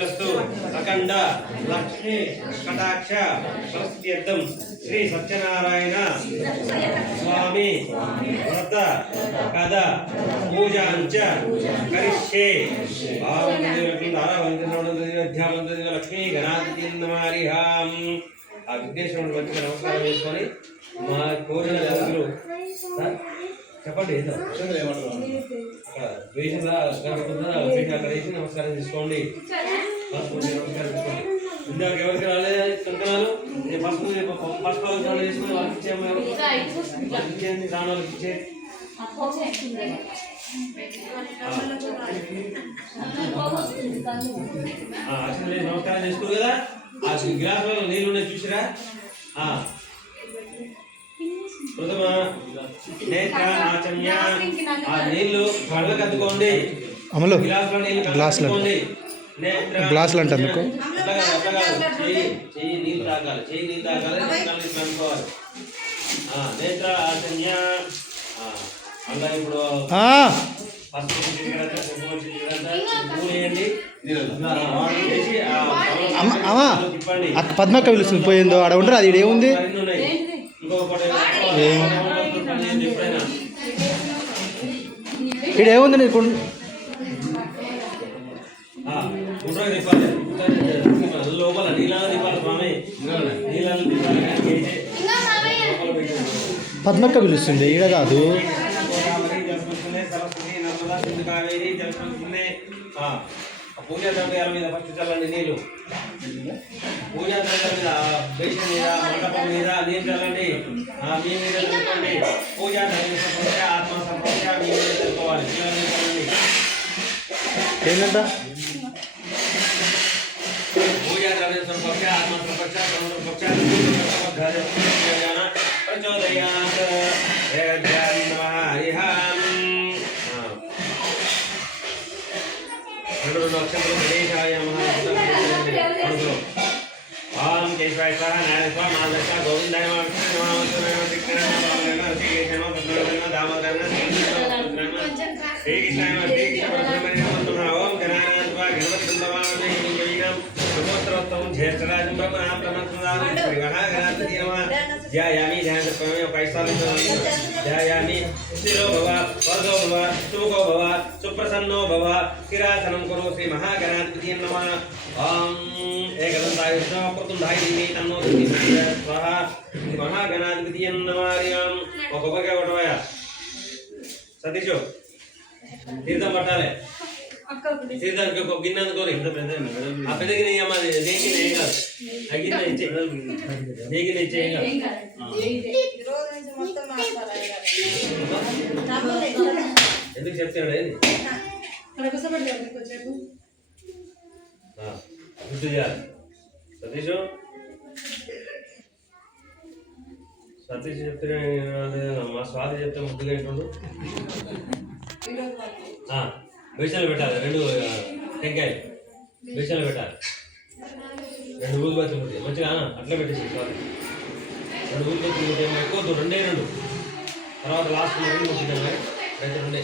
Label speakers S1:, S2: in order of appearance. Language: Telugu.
S1: సిద్ధిరస్తు అఖండ లక్ష్మి కటాక్ష సరస్వతీర్థం శ్రీ సత్యనారాయణ స్వామి వ్రత కథ పూజాంచ కరిష్యే. లక్ష్మీ గణాధిహాం ఆ విఘ్నేశ్వరుడు మంచిగా నమస్కారం చేసుకొని మా కోరిన దగ్గర చెప్పండి ఏదో అక్కడ వేసి అక్కడ వేసి నమస్కారం తీసుకోండి నమస్కారం తీసుకోండి ఇందాక ఎవరికి రాలేదు? కంకణాలు? ఫస్ట్ ఫస్ట్ వాళ్ళకి వాళ్ళు చేసుకుని వాళ్ళకి ఇచ్చేయమో వాళ్ళకి ఇచ్చేయండి రాని వాళ్ళకి ఇచ్చే అసలు నమస్కారం చేసుకోరు కదా? ఆ గ్లాసులలో నీళ్ళు ఉన్నాయి చూసిరా? ఆ నీళ్ళు కళ్ళకు అద్దుకోండి
S2: అమలు.
S1: గ్లాసులో
S2: గ్లాసులు. అంట అందుకు
S1: నీళ్ళు తాగాలి. తాగాలి అనుకోవాలి నేత్ర ఇప్పుడు
S2: అమ్మ పద్మక్క పిలుస్తుంది పోయిందో ఆడ ఉండరు అది ఏముంది
S1: ఉన్నాయి. ఇంకొక పూట
S2: ఏం?
S1: పని చేయండి ఎప్పుడైనా.
S2: ఈడ ఏముంది నీకు
S1: లోపల స్వామి.
S2: పద్మక్క పిలుస్తుంది ఈడ కాదు
S1: గోదావరి జలసంచులే, సరస్వతి నర్మదా సింధు కావేరి జలసంచులే. ఆ, ఆ పూజా ద్రవ్యాల మీద ఫస్ట్ చల్లండి నీళ్ళు పూజా ద్రవ్యాల మీద ఆ బేసిన్ మీద మండపం మీద నీళ్ళు చల్లండి ఆ, మీ మీద చల్లుకోండి పూజా ద్రవ్య సంపర్క ఆత్మ సంపర్క మీ మీద చల్లుకోవాలి పిల్లల్ని చల్లండి
S2: ఏంటంట
S1: పూజా ద్రవ్య సంపర్క ఆత్మ సంపర్క సంపర్క ప్రచోదయాత్ వేద్యాన్ రెండు రెండు అక్షంతలు గణేశాయ నమః ఓం కేశవాయ స్వాహ నారాయణ స్వాహ మాధవ గోవిందాయ నమః కృష్ణ నమః విష్ణువే నమః కృష్ణాయ నమః బాలనాయ నమః శ్రీకేశాయ నమః పద్మనాభాయ నమః దామోదరాయ నమః శ్రీకృష్ణాయ నమః శ్రీకృష్ణ పరబ్రహ్మణ్య నమః ఓం గణానాథ స్వాహ గణపతి కుంభవామనే హిమవీరం నమోత్తరోత్తమం జ్యేష్ఠరాజం బ్రహ్మణా బ్రహ్మస్మదానం శ్రీవహ గణాధిపతి ध्यायामि ध्यानसप्तमे कैशालि ध्यायामि स्थिरो भव वर्गो भव सुमुखो भव, सुप्रसन्नो भव करो श्री श्रीमहागणाधिपतिये नमः। ओम ॐ एकदन्ताय प्रथम प्रतुण्डाय दिने तन्नो दिने स्वाहा। महागणाधिपतिये नमः आर्यम ओ हरिओं भगवगे बटवाया सतीशो, तीर्थ मटाले ఒక గిన్నె అనుకోని ఆ పెద్ద గిన్నె ఇయ్యమ్మా అది దేనికి ఏం కాదు ఆ గిన్నె ఇచ్చే. దేనికి ఇచ్చే. ఏం కాదు. ఎందుకు ఏంది? గుర్తు చేయాలి. సతీష్? సతీష్ చెప్తే మా స్వాతి చెప్తే ముద్దుగా ఏంటుండు బేసాలు పెట్టాలి రెండు టెంకాయలు. బేసాలు పెట్టాలి. రెండు ఊదుబత్తులు ఉంటాయి మంచిగా అట్లా పెట్టేసి స్వాతి రెండు ఊదుబత్తులు ఉంటాయి ఎక్కువ రెండే రెండు. తర్వాత లాస్ట్ రెండు ముట్టిద్దాం మరి. రెండే.